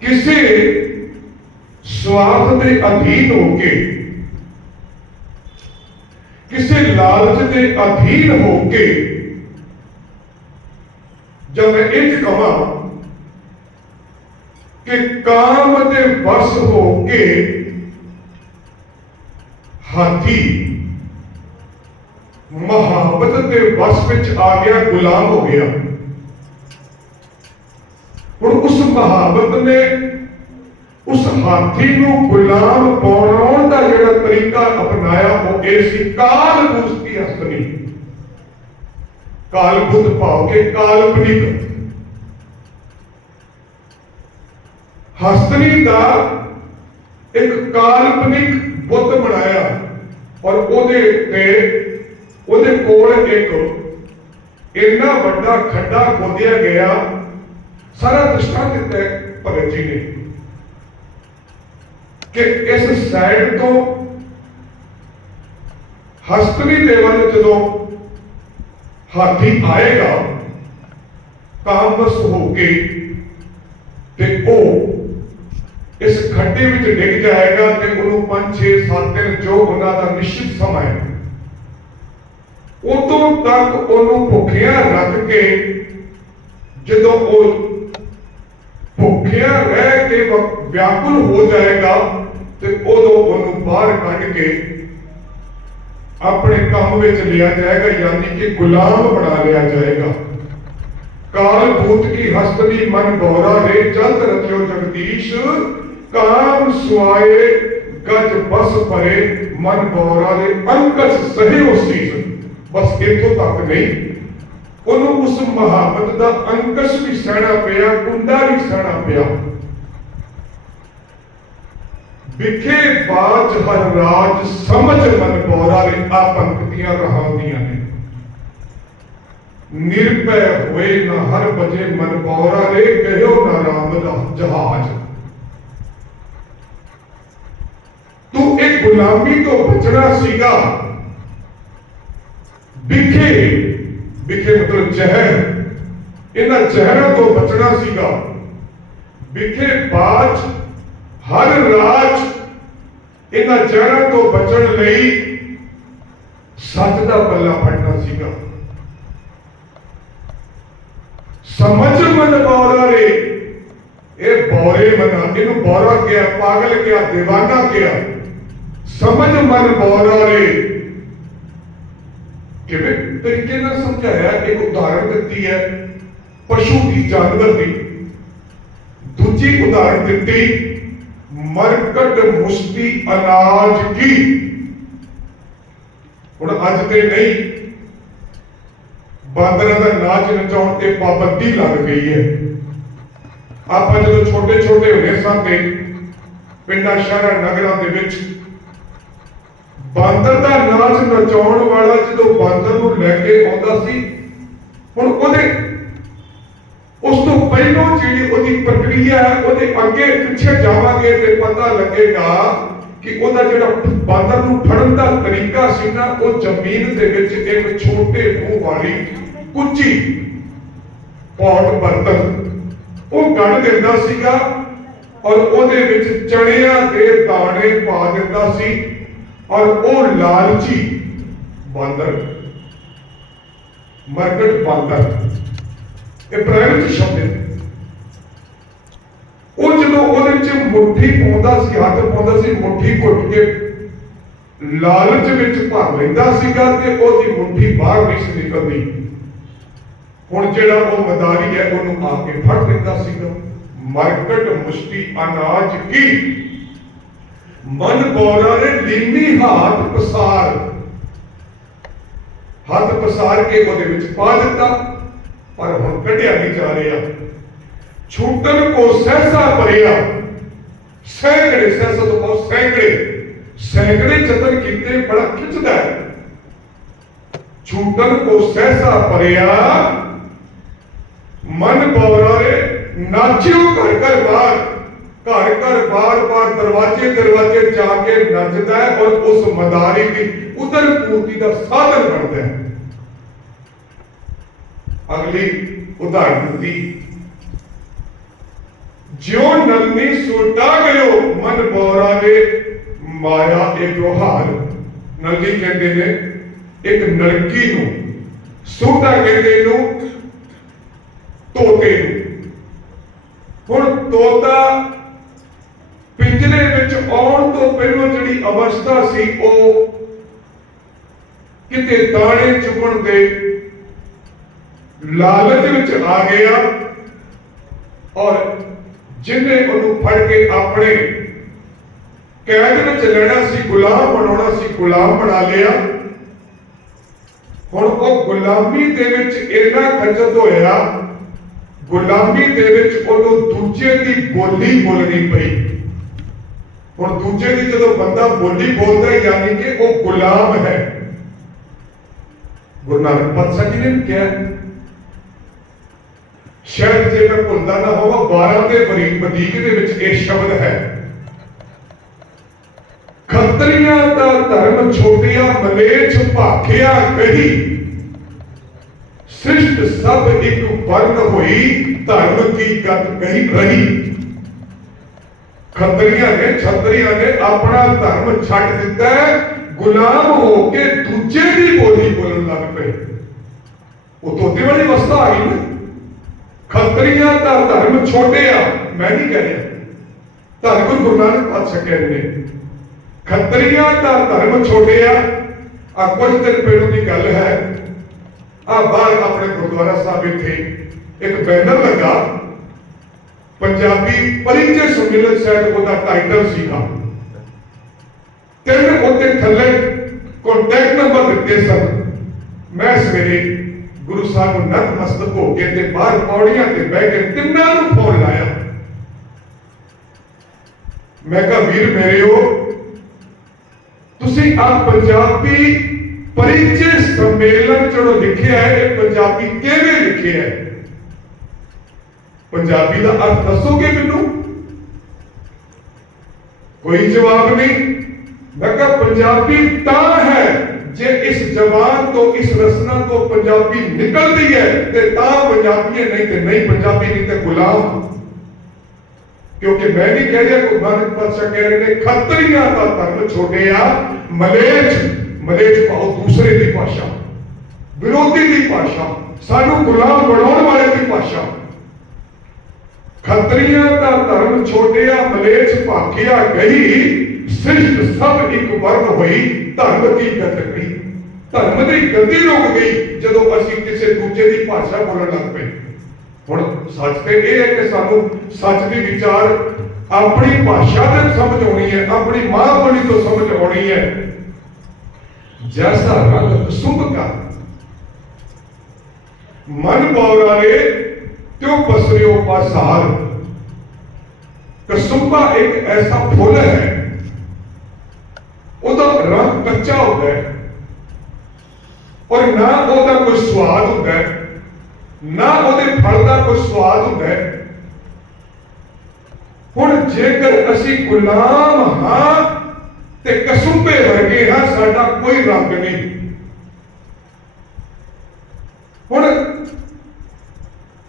ਕਿਸੇ ਸਵਾਰਥ ਦੇ ਅਧੀਨ ਹੋ ਕੇ, ਕਿਸੇ ਲਾਲਚ ਦੇ ਅਧੀਨ ਹੋ ਕੇ ਜਦ ਮੈਂ ਇਹ ਕਹਾਂ ਕਿ ਕਾਮ ਦੇ ਵਸ ਹੋ ਕੇ ਹਾਥੀ ਮੁਹੱਬਤ ਦੇ ਵਸ ਵਿੱਚ ਆ ਗਿਆ, ਗੁਲਾਮ ਹੋ ਗਿਆ। ਹੁਣ ਉਸ ਮੁਹੱਬਤ ਨੇ ਉਸ ਹਾਥੀ ਨੂੰ ਗੁਲਾਮ ਬਣਾਉਣ ਦਾ ਜਿਹੜਾ ਤਰੀਕਾ ਅਪਣਾਇਆ, ਉਹ ਇਹ ਸੀ ਕਾਲ ਬੂਸਤੀ ਹਸਤਨੀ ਕਾਲ ਬੁੱਧ ਭਾਵ ਕੇ ਕਾਲਪਨਿਕ ਹਸਤਨੀ ਦਾ ਇੱਕ ਕਾਲਪਨਿਕ ਬੁੱਧ ਬਣਾਇਆ ਔਰ ਉਹਦੇ ਤੇ ਉਹਦੇ ਕੋਲ ਇੱਕ ਇੰਨਾ ਵੱਡਾ ਖੱਡਾ ਖੋਦਿਆ ਗਿਆ ਸਾਰਾ ਦ੍ਰਿਸ਼ਟਾਂਤ ਦਿੱਤਾ ਹੈ ਭਗਤ ਜੀ ਨੇ ਕਿ ਇਸ ਸਾਈਡ ਤੋਂ ਹਸਤਨੀ ਦੇ ਵੱਲ ਜਦੋਂ ਹਾਥੀ ਆਏਗਾ ਕਾਮਸ ਹੋ ਕੇ ਤੇ ਉਹ ਇਸ ਖੱਡੇ ਵਿੱਚ ਡਿੱਗ ਜਾਏਗਾ ਤੇ ਉਹਨੂੰ 5 6 7 ਦਿਨ ਜੋ ਉਹਨਾਂ ਦਾ ਨਿਸ਼ਚਿਤ ਸਮਾਂ ਹੈ। ਉਦੋਂ ਤੱਕ ਉਹਨੂੰ ਭੁੱਖਿਆ ਰੱਖ ਕੇ ਜਦੋਂ ਉਹ ਭੁੱਖਿਆ ਰਹਿ ਕੇ ਵਿਆਕੁਲ ਹੋ ਜਾਏਗਾ ਤੇ ਉਦੋਂ ਉਹਨੂੰ ਬਾਹਰ ਕੱਢ ਕੇ ਆਪਣੇ ਕੰਮ ਵਿੱਚ ਲਿਆ ਜਾਏਗਾ, ਯਾਨੀ ਕਿ ਗੁਲਾਮ ਬਣਾ ਲਿਆ ਜਾਏਗਾ। ਕਾਲ ਭੂਤ ਕੀ ਹਸਤਨੀ ਮਨ ਬੋਰਾ ਰੇ ਚਲਤ ਰਚਿਓ ਜਗਦੀਸ਼। ਕਾਮ ਸੁਆਏ, ਗਜ ਬਸ ਪਰੇ, ਮਨ ਬੋਰਾ ਰੇ ਅੰਕਸ ਸਹੀ ਉਸ ਚੀਜ਼ ਬਸ ਇੱਥੋਂ ਤੱਕ ਨਹੀਂ। ਉਹਨੂੰ ਉਸ ਮੁਹੱਬਤ ਦਾ ਅੰਕਸ ਵੀ ਸਹਿਣਾ ਪਿਆ ਕੁੰਡਾ ਵੀ ਸਹਿਣਾ ਪਿਆ। ਵਿਖੇ ਬਾਜ ਹਰ ਰਾਜ, ਸਮਝ ਮਨ ਬੋਰਾ ਰੇ ਆ ਪੰਕਤੀਆਂ ਰਹਾਉਂਦੀਆਂ ਨੇ। ਨਿਰਭੈ ਹੋਏ ਨਾ ਹਰ ਬਜੇ ਮਨ ਬੌਰਾ ਰੇ ਕਹਿਓ ਨਾ ਰਾਮ ਦਾ ਜਹਾਜ। ਤੂੰ ਇਹ ਗੁਲਾਮੀ ਤੋਂ ਬਚਣਾ ਸੀਗਾ। ਵਿਖੇ ਵਿਖੇ ਮਤਲਬ ਜ਼ਹਿਰ ਇਹਨਾਂ ਜ਼ਹਿਰਾਂ ਤੋਂ ਬਚਣਾ ਸੀਗਾ। ਵਿਖੇ ਬਾਜ, ਹਰ ਰਾਜ ਇਹਨਾਂ ਚਹਿਰਾਂ ਤੋਂ ਬਚਣ ਲਈ ਸੱਚ ਦਾ ਪੱਲਾ ਫੜਨਾ ਸੀਗਾ। ਸਮਝ ਮਨ ਬੌਰਾ ਰੇ, ਇਹ ਬੌਰੇ ਮਨਾ, ਇਹਨੂੰ ਬੌਰਾ ਕਿਹਾ, ਪਾਗਲ ਕਿਹਾ دیਵਾਨਾ ਕਿਹਾ। ਸਮਝ ਮਨ ਬੌਰਾ ਰੇ। ਕਿਵੇਂ? ਤਰੀਕੇ ਨਾਲ ਸਮਝਾਇਆ ਇੱਕ ਉਦਾਹਰਣ ਦਿੱਤੀ ਹੈ, ਪਸ਼ੂ ਦੀ ਜਾਨਵਰ ਦੀ। ਦੂਜੀ ਉਦਾਹਰਣ ਦਿੱਤੀ, ਮਰਕਟ ਮੁਸਤੀ ਅਨਾਜ ਕੀ। ਹੁਣ ਅੱਜ ਤੇ ਨਹੀਂ, ਬਾਂਦਰਾਂ ਦਾ ਨਾਚ ਨਚਾਉਣ ਤੇ ਪਾਬੰਦੀ ਲੱਗ ਗਈ ਹੈ। ਆਪਾਂ ਜਦੋਂ ਛੋਟੇ ਛੋਟੇ ਹੁੰਦੇ ਸਾਂ ਤੇ ਪਿੰਡਾਂ, ਸ਼ਹਿਰਾਂ, ਨਗਰਾਂ ਦੇ ਵਿੱਚ ਬਾਂਦਰ ਦਾ ਨਾਚ ਨਚਾਉਣ ਵਾਲਾ, ਜਦੋਂ ਬਾਂਦਰ ਨੂੰ ਲੈ ਕੇ ਆਉਂਦਾ ਸੀ, ਹੁਣ ਉਹਦੇ, ਉਸ ਤੋਂ ਪਹਿਲਾਂ ਜਿਹੜੀ ਉਹਦੀ ਪ੍ਰਕਿਰਿਆ ਹੈ, ਉਹਦੇ ਅੱਗੇ ਪਿੱਛੇ ਜਾਵਾਂਗੇ ਤੇ ਪਤਾ ਲੱਗੇਗਾ ਕਿ ਉਹਦਾ ਜਿਹੜਾ ਬਾਂਦਰ ਨੂੰ ਫੜਨ ਦਾ ਤਰੀਕਾ ਸੀ ਨਾ, ਉਹ ਜ਼ਮੀਨ ਦੇ ਵਿੱਚ ਇੱਕ ਛੋਟੇ ਮੂੰਹ ਵਾਲੀ ਕੁੱਚੀ ਪੌਟ ਬਰਤਨ। ਉਹ ਕੱਢ ਦਿੰਦਾ ਸੀਗਾ ਔਰ ਉਹਦੇ ਵਿੱਚ ਚਣਿਆਂ ਦੇ ਦਾਣੇ ਪਾ ਦਿੰਦਾ ਸੀ। ਔਰ ਉਹ ਲਾਲਚੀ ਬਾਂਦਰ, ਮਰਕਟ ਬਾਂਦਰ, ਇਹ ਪ੍ਰਾਇਮਰੀ ਸ਼ਬਦ ਹੈ ਉਹ ਜਦੋਂ ਉਹਦੇ ਚ ਮੁੱਠੀ ਪਾਉਂਦਾ ਸੀ, ਹੱਥ ਪਾਉਂਦਾ ਸੀ, ਮੁੱਠੀ ਘੁੱਟ ਕੇ ਲਾਲਚ ਵਿੱਚ ਭਰ ਲੈਂਦਾ ਸੀਗਾ ਤੇ ਉਹਦੀ ਮੁੱਠੀ ਬਾਹਰ ਨਹੀਂ ਸੀ ਨਿਕਲਦੀ। ਹੁਣ ਜਿਹੜਾ ਉਹ ਮਦਾਰੀ ਹੈ, ਉਹਨੂੰ ਆ ਕੇ ਫੜ ਲੈਂਦਾ ਸੀਗਾ। ਮਰਕਟ ਮੁਸ਼ਤੀ ਅਨਾਜ ਕੀ? ਮਨ ਬੋਰਾ ਨੇ ਲੀਮੀ ਹੱਥ ਪਸਾਰ। ਹੱਥ ਪਸਾਰ ਕੇ ਉਹਦੇ ਵਿੱਚ ਪਾ ਦਿੱਤਾ, ਪਰ ਹੁਣ ਕੱਢਿਆ ਨਹੀਂ ਜਾ ਰਿਹਾ। ਛੂਟਨ ਕੋ ਸਹਸਾ ਭਰਿਆ। ਸੈਂਕੜੇ, ਸਹਿਸਾ ਤੋਂ ਬਹੁਤ ਸੈਂਕੜੇ ਸੈਂਕੜੇ ਯਤਨ ਕੀਤੇ, ਬੜਾ ਖਿੱਚਦਾ ਹੈ। ਛੂਟਨ ਕੋ ਸਹਿਸਾ ਭਰਿਆ, ਮਨ ਬੌਰਾਰੇ ਨਾਚਿਓ ਘਰ ਘਰ ਬਾਹਰ। ਘਰ ਘਰ ਬਾਰ ਬਾਰ ਦਰਵਾਜ਼ੇ ਦਰਵਾਜ਼ੇ ਜਾ ਕੇ ਨੱਚਦਾ ਹੈ ਔਰ ਉਸ ਮਦਾਰੀ ਦੀ ਉਦਰ ਪੂਰਤੀ ਦਾ ਸਾਧਨ ਬਣਦਾ ਹੈ। ਅਗਲੀ ਉਦਾਹਰਣ ਦਿੱਤੀ ਜਿਉ ਨੰਨੀ ਸੋਟਾ ਗਇਓ, ਮਨ ਬੋਰਾ ਦੇ ਮਾਇਆ ਇਹ ਗੁਹਾਰ। ਨੰਦੀ ਕਹਿੰਦੇ ਨੇ, ਇੱਕ ਨਲਕੀ ਨੂੰ ਸੋਟਾ ਕਹਿੰਦੇ ਨੂੰ, ਤੋਤੇ ਨੂੰ। ਹੁਣ ਤੋਤਾ ਆਉਣ ਤੋਂ ਪਹਿਲਾਂ ਜਿਹੜੀ ਅਵਸਥਾ ਸੀ, ਉਹ ਕਿਤੇ ਦਾਣੇ ਚੁਗਣ ਦੇ ਲਾਲਚ ਵਿੱਚ ਆ ਗਿਆ ਔਰ ਜਿੰਨੇ ਉਹਨੂੰ ਫੜ ਕੇ ਆਪਣੇ ਕੈਦ ਵਿੱਚ ਲੈਣਾ ਸੀ, ਗੁਲਾਮ ਬਣਾਉਣਾ ਸੀ, ਗੁਲਾਮ ਬਣਾ ਲਿਆ। ਹੁਣ ਉਹ ਗੁਲਾਮੀ ਦੇ ਵਿੱਚ ਇੰਨਾ ਖੱਜਲ ਹੋਇਆ, ਗੁਲਾਮੀ ਦੇ ਵਿੱਚ ਉਹਨੂੰ ਦੂਜੇ ਦੀ ਬੋਲੀ ਬੋਲਣੀ ਪਈ। ਹੁਣ ਦੂਜੇ ਦੀ ਜਦੋਂ ਬੰਦਾ ਬੋਲੀ ਬੋਲਦਾ ਹੈ, ਯਾਨੀ ਕਿ ਉਹ ਗੁਲਾਮ ਹੈ। ਗੁਰੂ ਨਾਨਕ ਪਾਤਸ਼ਾਹ ਜੀ ਨੇ ਕਿਹਾ ਸ਼ਾਇਦ ਜੇ ਮੈਂ ਭੁੱਲਦਾ ਨਾ ਹੋਵਾਂ 12 ਦੇ ਬਰੀਕ ਬਦੀਕ ਦੇ ਵਿੱਚ ਇਹ ਸ਼ਬਦ ਹੈ। ਖੱਤਰੀਆਂ ਦਾ ਧਰਮ ਛੋਟਿਆ ਮਲੇਛ ਭਾਖਿਆ ਕਹੀ। ਸ੍ਰਿਸ਼ਟ ਸਭ ਇੱਕ ਵਰਨ ਹੋਈ ਧਰਮ ਦੀ ਗਤ ਕਹੀ ਰਹੀ? ਖੱਤਰੀਆਂ ਨੇ ਛਤਰੀਆਂ ਨੇ ਆਪਣਾ ਧਰਮ ਛੱਡ ਦਿੱਤਾ ਗੁਲਾਮ ਹੋ ਕੇ ਦੂਜੇ ਦੀ ਬੋਲੀ ਬੋਲਣ ਲੱਗ ਪਏ। ਉਹ ਤੋਤੇ ਵਾਲੀ ਅਵਸਥਾ ਆ ਗਈ ਨਾ। ਖੱਤਰੀਆਂ ਦਾ ਧਰਮ ਛੋਟਿਆ ਮੈਂ ਨਹੀਂ ਕਹਿ ਰਿਹਾ। ਧੰਨ ਗੁਰੂ ਗੁਰੂ ਨਾਨਕ ਪਾਤਸ਼ਾਹ ਕਹਿੰਦੇ ਨੇ। ਖੱਤਰੀਆਂ ਦਾ ਧਰਮ ਛੋਟੇ ਆ ਕੁਝ ਦਿਨ ਪਹਿਲੋਂ ਦੀ ਗੱਲ ਹੈ। ਆ ਬਾਹਰ ਆਪਣੇ ਗੁਰਦੁਆਰਾ ਸਾਹਿਬ ਇੱਥੇ ਇੱਕ ਬੈਨਰ ਲੱਗਾ। ਪੰਜਾਬੀ ਪਰਿਚੇ ਸੰਮੇਲਨ ਸ਼ਾਇਦ ਉਹਦਾ ਟਾਈਟਲ ਸੀਗਾ। ਤਿੰਨ ਉਹਦੇ ਥੱਲੇ ਕੰਟੈਕਟ ਨੰਬਰ ਦਿੱਤੇ ਸਨ। ਮੈਂ ਸਵੇਰੇ ਗੁਰੂ ਸਾਹਿਬ ਨੂੰ ਨਤਮਸਤਕ ਹੋ ਕੇ ਤੇ ਬਾਹਰ ਪੌੜੀਆਂ ਤੇ ਬਹਿ ਕੇ ਤਿੰਨਾਂ ਨੂੰ ਫੋਨ ਲਾਇਆ। ਮੈਂ ਕਿਹਾ, ਵੀਰ ਮੇਰਿਓ, ਤੁਸੀਂ ਆ ਪੰਜਾਬੀ ਪਰਿਚੇ ਸੰਮੇਲਨ ਚੜੋ ਲਿਖਿਆ ਹੈ, ਇਹ ਪੰਜਾਬੀ ਕਿਵੇਂ ਲਿਖਿਆ ਹੈ? ਪੰਜਾਬੀ ਦਾ ਅਰਥ ਦੱਸੋਗੇ ਮੈਨੂੰ? ਕੋਈ ਜਵਾਬ ਨਹੀਂ। ਮੈਂ ਕਿਹਾ ਪੰਜਾਬੀ ਤਾਂ ਹੈ ਜੇ ਇਸ ਜ਼ਬਾਨ ਤੋਂ, ਇਸ ਰਸਨਾ ਤੋਂ ਪੰਜਾਬੀ ਨਿਕਲਦੀ ਹੈ ਤੇ ਤਾਂ ਪੰਜਾਬੀ ਨਹੀਂ ਤੇ ਨਹੀਂ ਪੰਜਾਬੀ, ਨਹੀਂ ਤੇ ਗੁਲਾਮ। ਕਿਉਂਕਿ ਮੈਂ ਵੀ ਕਹਿ ਰਿਹਾ, ਗੁਰੂ ਨਾਨਕ ਪਾਤਸ਼ਾਹ ਕਹਿ ਰਹੇ ਨੇ, ਖੱਤਰੀਆਂ ਦਾ ਧਰਮ ਛੋਟਿਆ ਮਲੇਛ ਮਲੇਚ ਬਹੁਤ ਦੂਸਰੇ ਦੀ ਭਾਸ਼ਾ, ਵਿਰੋਧੀ ਦੀ ਭਾਸ਼ਾ, ਸਾਨੂੰ ਗੁਲਾਮ ਬਣਾਉਣ ਵਾਲੇ ਦੀ ਭਾਸ਼ਾ। ਖੱਤਰੀਆਂ ਦਾ ਧਰਮ ਛੋਟਿਆ, ਮਲੇਛ ਭਾਖਿਆ ਗਈ ਸ੍ਰਿਸ਼ਟ ਸਭ ਇੱਕ ਵਰਨ ਹੋਈ, ਧਰਮ ਦੀ ਗਤ ਗਈ ਧਰਮ ਦੀ ਗਤੀ ਰੁਕ ਗਈ, ਜਦੋਂ ਅਸੀਂ ਕਿਸੇ ਦੂਜੇ ਦੀ ਭਾਸ਼ਾ ਬੋਲਣ ਲੱਗ ਪਏ। ਹੁਣ ਸੱਚ ਤੇ ਇਹ ਹੈ ਕਿ ਸਾਨੂੰ ਸੱਚ ਦੀ ਵਿਚਾਰ ਆਪਣੀ ਭਾਸ਼ਾ ਦੇ ਸਮਝ ਆਉਣੀ ਹੈ, ਆਪਣੀ ਮਾਂ ਬੋਲੀ ਤੋਂ ਸਮਝ ਆਉਣੀ ਹੈ। ਜੈਸਾ ਰੰਗ ਸੁਭ ਕਾ ਮਨ ਬੌਰਾਰੇ ਤਿਉ ਪਸਰਿਓ ਪਾਸਾਰ? ਕਸੁੰਬਾ ਇੱਕ ਐਸਾ ਫੁੱਲ ਹੈ, ਉਹਦਾ ਰੰਗ ਕੱਚਾ ਹੁੰਦਾ ਹੈ ਔਰ ਨਾ ਉਹਦਾ ਕੋਈ ਸਵਾਦ ਹੁੰਦਾ ਹੈ, ਨਾ ਉਹਦੇ ਫਲ ਦਾ ਕੋਈ ਸਵਾਦ ਹੁੰਦਾ ਹੈ। ਹੁਣ ਜੇਕਰ ਅਸੀਂ ਗੁਲਾਮ ਹਾਂ ਤੇ ਕਸੁੰਬੇ ਵਰਗੇ ਹਾਂ, ਸਾਡਾ ਕੋਈ ਰੰਗ ਨਹੀਂ। ਹੁਣ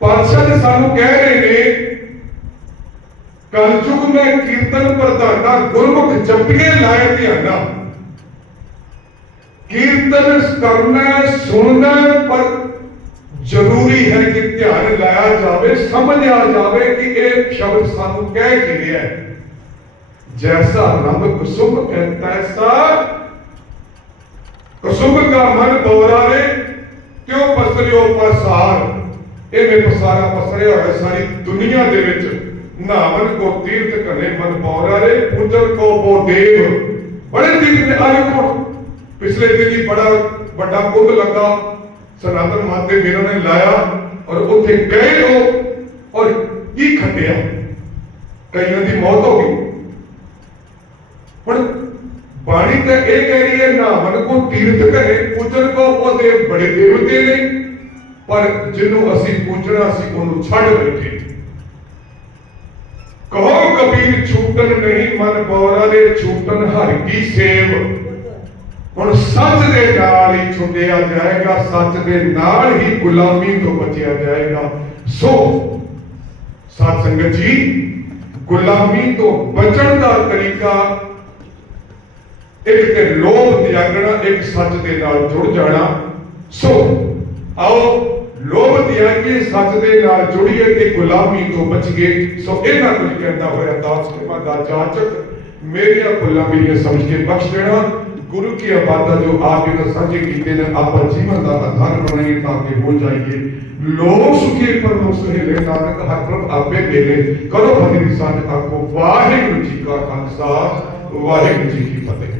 ਪਾਤਸ਼ਾਹ ਨੇ ਸਾਨੂੰ ਕਹਿ ਰਹੇ ਨੇ ਕਲਯੁਗ ਮੈਂ ਕੀਰਤਨ ਪ੍ਰਧਾਨਾ ਗੁਰਮੁਖ ਜਪੀਏ ਲਾਇ ਧਿਆਨਾ ਕੀਰਤਨ ਕਰਨਾ ਸੁਣਨਾ ਪਰ ਜ਼ਰੂਰੀ ਹੈ ਕਿ ਧਿਆਨ ਲਾਇਆ ਜਾਵੇ ਸਮਝ ਆ ਜਾਵੇ ਕਿ ਇਹ ਸ਼ਬਦ ਸਾਨੂੰ ਕਹਿ ਕੀ ਰਿਹਾ ਹੈ ਜੈਸਾ ਰੰਗ ਕੁਸੁਮ ਹੈ ਤੈਸਾ ਕੁਸੁਮ ਦਾ ਮਨ ਬੋਰਾਰੇ ਕਿਉਂ ਪਸਰਿਓ ਪਸਾਰ ਇਹਨੇ ਪਸਾਰਾ ਪਸਰਿਆ ਹੋਇਆ ਸਾਰੀ ਦੁਨੀਆ ਦੇ ਵਿੱਚ ਨਾਮਨ ਕੋ ਤੀਰਥ ਕਨੇ ਮਨ ਬੋਰਾਰੇ ਪੁੱਜਰ ਕੋ ਬੋ ਦੇਵ। ਬੜੇ ਤੀਰਥ ਨੇ ਆਏ ਕੋਣ ਪਿਛਲੇ ਦਿਨ ਹੀ ਬੜਾ ਵੱਡਾ ਕੁੰਭ ਲੱਗਾ। ਸਨਾਤਨ ਮਾਤੇ ਵੀਰਾਂ ਨੇ ਲਾਇਆ ਔਰ ਉੱਥੇ ਗਏ ਉਹ ਔਰ ਕੀ ਖੱਟਿਆ? ਕਈਆਂ ਦੀ ਮੌਤ ਹੋ ਗਈ। ਹੁਣ ਬਾਣੀ ਤਾਂ ਇਹ ਕਹਿ ਰਹੀ ਹੈ, ਨਾਮਨ ਕੋ ਤੀਰਥ ਕਰੇ ਪੂਜਨ ਕੋ ਉਹਦੇ ਬੜੇ ਦੇਵਤੇ ਨੇ। ਪਰ ਜਿਹਨੂੰ ਅਸੀਂ ਪੁੱਛਣਾ ਸੀ, ਉਹਨੂੰ ਛੱਡ ਬੈਠੇ। ਕਹੋ ਕਬੀਰ ਛੂਟਨ ਨਹੀਂ ਮਨ ਬੋਰਾ ਦੇ ਛੂਟਨ ਹਰ ਕੀ ਸੇਵ। ਹੁਣ ਸੱਚ ਦੇ ਨਾਲ ਹੀ ਛੁੱਟਿਆ ਜਾਏਗਾ, ਸੱਚ ਦੇ ਨਾਲ ਹੀ ਗੁਲਾਮੀ ਤੋਂ ਬਚਿਆ ਜਾਏਗਾ। ਸੋ ਸਾਧ ਸੰਗਤ ਜੀ, ਗੁਲਾਮੀ ਤੋਂ ਬਚਣ ਦਾ ਤਰੀਕਾ, ਇੱਕ ਤੇ ਲੋਭ ਤਿਆਗਣਾ, ਇੱਕ ਸੱਚ ਦੇ ਨਾਲ ਜੁੜ ਜਾਣਾ। ਸੋ, ਆਓ। ਲੋਭ ਤਿਆਗੀਏ ਸੱਚ ਦੇ ਨਾਲ ਜੁੜੀਏ ਤੇ ਗੁਲਾਮੀ ਤੋਂ ਬਚੀਏ। ਸੋ ਇਹਨਾਂ ਕੁਝ ਕਹਿੰਦਾ ਹੋਇਆ, ਦਾਸ ਸੇਵਾ ਦਾ ਜਾਚਕ, ਮੇਰੀਆਂ ਗੁਲਾਮੀਆਂ ਸਮਝ ਕੇ ਬਖਸ਼ ਦੇਣਾ। ਗੁਰੂ ਕੀ ਆਬਾਦਾ ਜੋ ਆਪ ਇਹਨਾਂ ਸਾਂਝੇ ਕੀਤੇ ਨੇ, ਆਪਾਂ ਜੀਵਨ ਦਾ ਆਧਾਰ ਬਣਾਈਏ ਤਾਂ ਕਿ ਹੋ ਜਾਈਏ। ਲੋਕ ਸੁਖੀ ਪਰਮ ਸੁਹੇਲੇ ਨਾਨਕ, ਹਰ ਪ੍ਰਭ ਆਪੇ ਮੇਲੇ। ਕਰੋ ਦੀ ਸਾਂਝ ਆਖੋ, ਵਾਹਿਗੁਰੂ ਜੀ ਕਾ ਖਾਲਸਾ, ਵਾਹਿਗੁਰੂ ਜੀ ਕੀ ਫਤਿਹ।